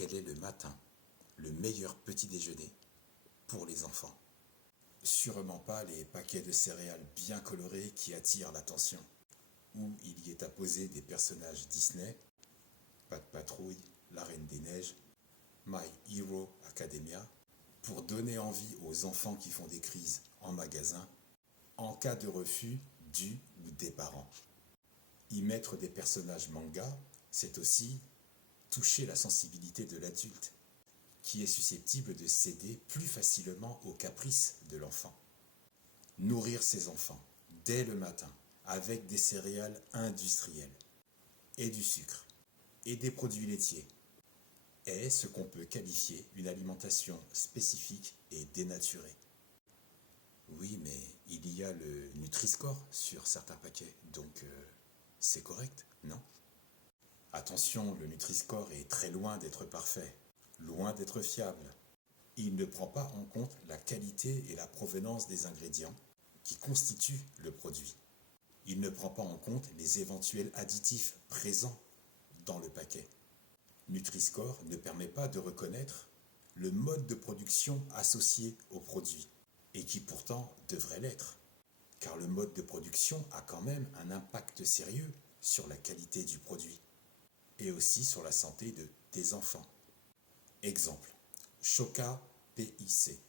Quel est le matin le meilleur petit déjeuner pour les enfants? Sûrement pas les paquets de céréales bien colorés qui attirent l'attention, où il y est apposé des personnages Disney, Pat' Patrouille, La Reine des Neiges, My Hero Academia, pour donner envie aux enfants qui font des crises en magasin, en cas de refus du ou des parents. Y mettre des personnages manga, c'est aussi toucher la sensibilité de l'adulte, qui est susceptible de céder plus facilement aux caprices de l'enfant. Nourrir ses enfants dès le matin avec des céréales industrielles et du sucre et des produits laitiers est ce qu'on peut qualifier une alimentation spécifique et dénaturée. Oui, mais il y a le Nutri-Score sur certains paquets, donc c'est correct, non? Attention, le Nutri-Score est très loin d'être parfait, loin d'être fiable. Il ne prend pas en compte la qualité et la provenance des ingrédients qui constituent le produit. Il ne prend pas en compte les éventuels additifs présents dans le paquet. Nutri-Score ne permet pas de reconnaître le mode de production associé au produit, et qui pourtant devrait l'être, car le mode de production a quand même un impact sérieux sur la qualité du produit, et aussi sur la santé des enfants. Exemple, Choca PIC,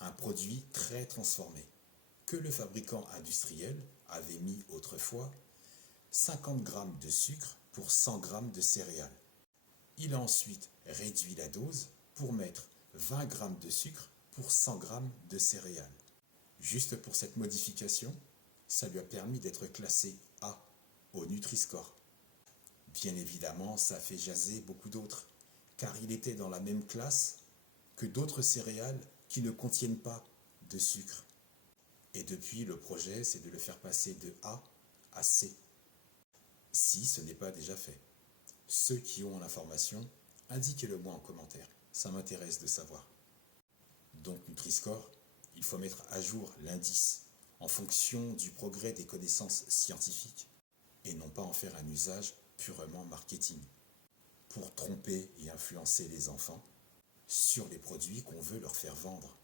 un produit très transformé, que le fabricant industriel avait mis autrefois 50 g de sucre pour 100 g de céréales. Il a ensuite réduit la dose pour mettre 20 g de sucre pour 100 g de céréales. Juste pour cette modification, ça lui a permis d'être classé A au Nutri-Score. Bien évidemment, ça fait jaser beaucoup d'autres, car il était dans la même classe que d'autres céréales qui ne contiennent pas de sucre. Et depuis, le projet, c'est de le faire passer de A à C, si ce n'est pas déjà fait. Ceux qui ont l'information, indiquez-le moi en commentaire, ça m'intéresse de savoir. Donc Nutri-Score, il faut mettre à jour l'indice en fonction du progrès des connaissances scientifiques et non pas en faire un usage purement marketing pour tromper et influencer les enfants sur les produits qu'on veut leur faire vendre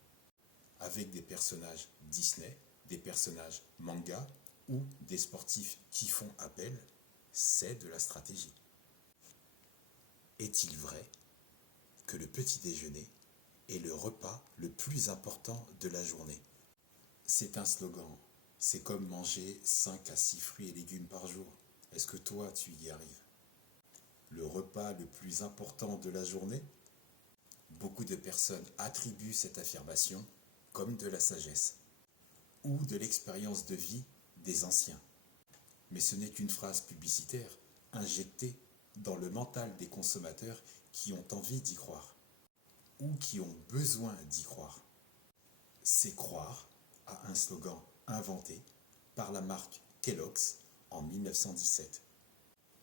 avec des personnages Disney, des personnages manga ou des sportifs qui font appel, c'est de la stratégie. Est-il vrai que le petit déjeuner est le repas le plus important de la journée? C'est un slogan. C'est comme manger 5 à 6 fruits et légumes par jour. Est-ce que toi, tu y arrives? Le repas le plus important de la journée? Beaucoup de personnes attribuent cette affirmation comme de la sagesse ou de l'expérience de vie des anciens. Mais ce n'est qu'une phrase publicitaire injectée dans le mental des consommateurs qui ont envie d'y croire ou qui ont besoin d'y croire. C'est croire à un slogan inventé par la marque Kellogg's en 1917.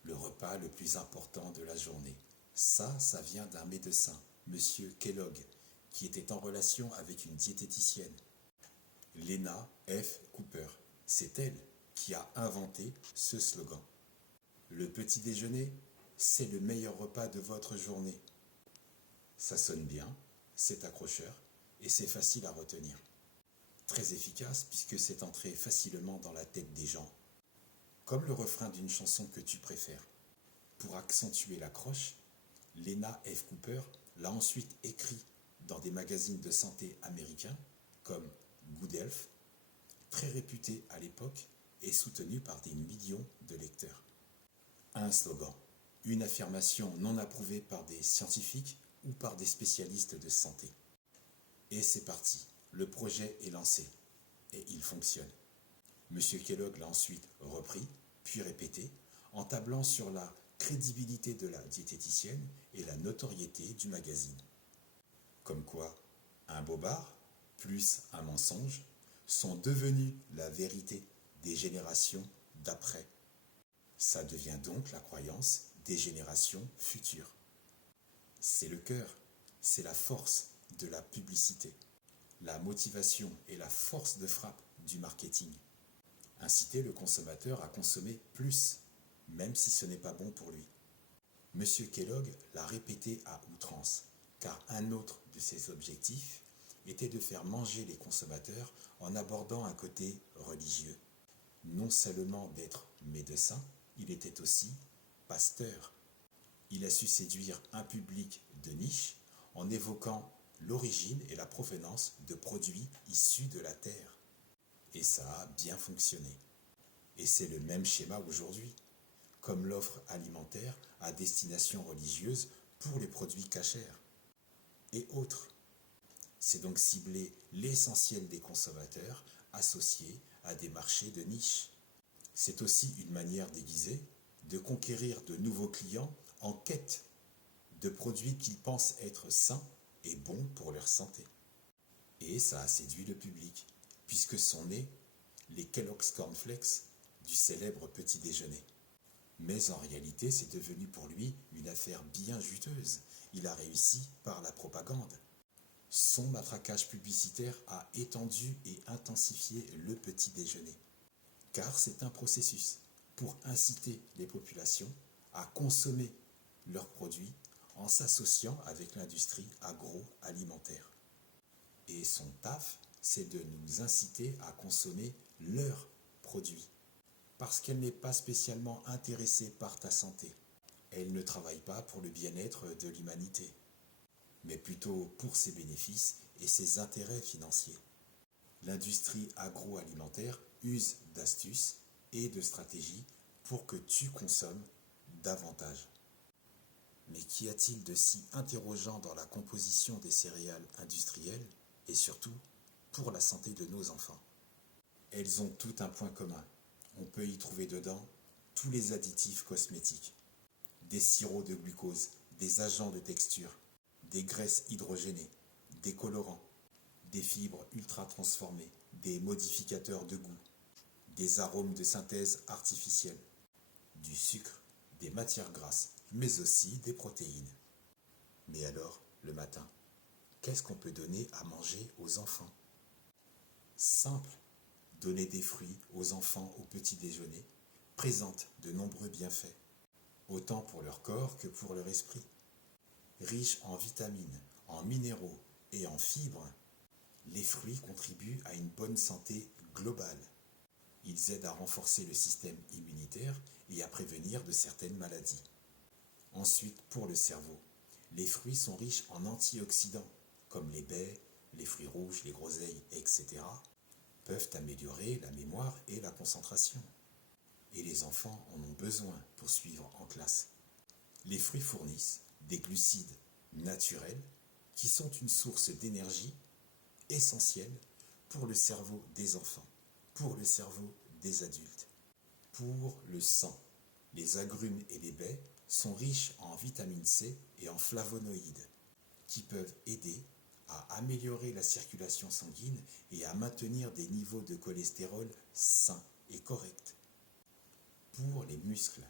Le repas le plus important de la journée. Ça vient d'un médecin, Monsieur Kellogg, qui était en relation avec une diététicienne, Lena F. Cooper. C'est elle qui a inventé ce slogan. Le petit déjeuner, c'est le meilleur repas de votre journée. Ça sonne bien, c'est accrocheur et c'est facile à retenir. Très efficace puisque c'est entré facilement dans la tête des gens. Comme le refrain d'une chanson que tu préfères. Pour accentuer l'accroche, Lena F. Cooper l'a ensuite écrit dans des magazines de santé américains comme Good Health, très réputé à l'époque et soutenu par des millions de lecteurs. Un slogan, une affirmation non approuvée par des scientifiques ou par des spécialistes de santé. Et c'est parti, le projet est lancé et il fonctionne. Monsieur Kellogg l'a ensuite repris, puis répété, en tablant sur la crédibilité de la diététicienne et la notoriété du magazine. Comme quoi, un bobard plus un mensonge sont devenus la vérité des générations d'après. Ça devient donc la croyance des générations futures. C'est le cœur, c'est la force de la publicité, la motivation et la force de frappe du marketing. Inciter le consommateur à consommer plus, même si ce n'est pas bon pour lui. M. Kellogg l'a répété à outrance, car un autre de ses objectifs était de faire manger les consommateurs en abordant un côté religieux. Non seulement d'être médecin, il était aussi pasteur. Il a su séduire un public de niche en évoquant l'origine et la provenance de produits issus de la terre. Et ça a bien fonctionné. Et c'est le même schéma aujourd'hui, comme l'offre alimentaire à destination religieuse pour les produits cachers et autres. C'est donc cibler l'essentiel des consommateurs associés à des marchés de niche. C'est aussi une manière déguisée de conquérir de nouveaux clients en quête de produits qu'ils pensent être sains et bons pour leur santé. Et ça a séduit le public, puisque sont nés les Kellogg's Cornflakes du célèbre petit déjeuner. Mais en réalité, c'est devenu pour lui une affaire bien juteuse. Il a réussi par la propagande. Son matraquage publicitaire a étendu et intensifié le petit déjeuner. Car c'est un processus pour inciter les populations à consommer leurs produits en s'associant avec l'industrie agroalimentaire. Et son taf, c'est de nous inciter à consommer leurs produits. Parce qu'elle n'est pas spécialement intéressée par ta santé. Elle ne travaille pas pour le bien-être de l'humanité, mais plutôt pour ses bénéfices et ses intérêts financiers. L'industrie agroalimentaire use d'astuces et de stratégies pour que tu consommes davantage. Mais qu'y a-t-il de si interrogeant dans la composition des céréales industrielles et surtout pour la santé de nos enfants? Elles ont tout un point commun. On peut y trouver dedans tous les additifs cosmétiques, des sirops de glucose, des agents de texture, des graisses hydrogénées, des colorants, des fibres ultra transformées, des modificateurs de goût, des arômes de synthèse artificielle, du sucre, des matières grasses, mais aussi des protéines. Mais alors, le matin, qu'est-ce qu'on peut donner à manger aux enfants? Simple. Donner des fruits aux enfants au petit déjeuner présente de nombreux bienfaits, autant pour leur corps que pour leur esprit. Riches en vitamines, en minéraux et en fibres, les fruits contribuent à une bonne santé globale. Ils aident à renforcer le système immunitaire et à prévenir de certaines maladies. Ensuite, pour le cerveau, les fruits sont riches en antioxydants, comme les baies, les fruits rouges, les groseilles, etc., peuvent améliorer la mémoire et la concentration. Et les enfants en ont besoin pour suivre en classe. Les fruits fournissent des glucides naturels qui sont une source d'énergie essentielle pour le cerveau des enfants, pour le cerveau des adultes, pour le sang. Les agrumes et les baies sont riches en vitamine C et en flavonoïdes qui peuvent aider à améliorer la circulation sanguine et à maintenir des niveaux de cholestérol sains et corrects. Pour les muscles,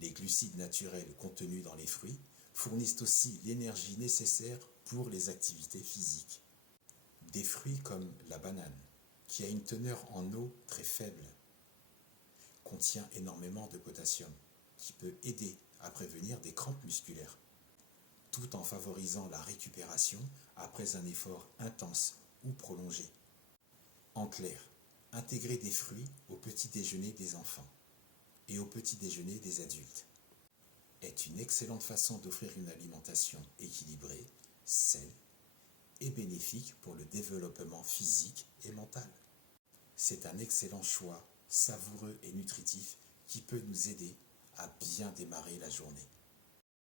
les glucides naturels contenus dans les fruits fournissent aussi l'énergie nécessaire pour les activités physiques. Des fruits comme la banane, qui a une teneur en eau très faible, contient énormément de potassium, qui peut aider à prévenir des crampes musculaires, tout en favorisant la récupération après un effort intense ou prolongé. En clair, intégrer des fruits au petit déjeuner des enfants et au petit déjeuner des adultes est une excellente façon d'offrir une alimentation équilibrée, saine et bénéfique pour le développement physique et mental. C'est un excellent choix, savoureux et nutritif qui peut nous aider à bien démarrer la journée.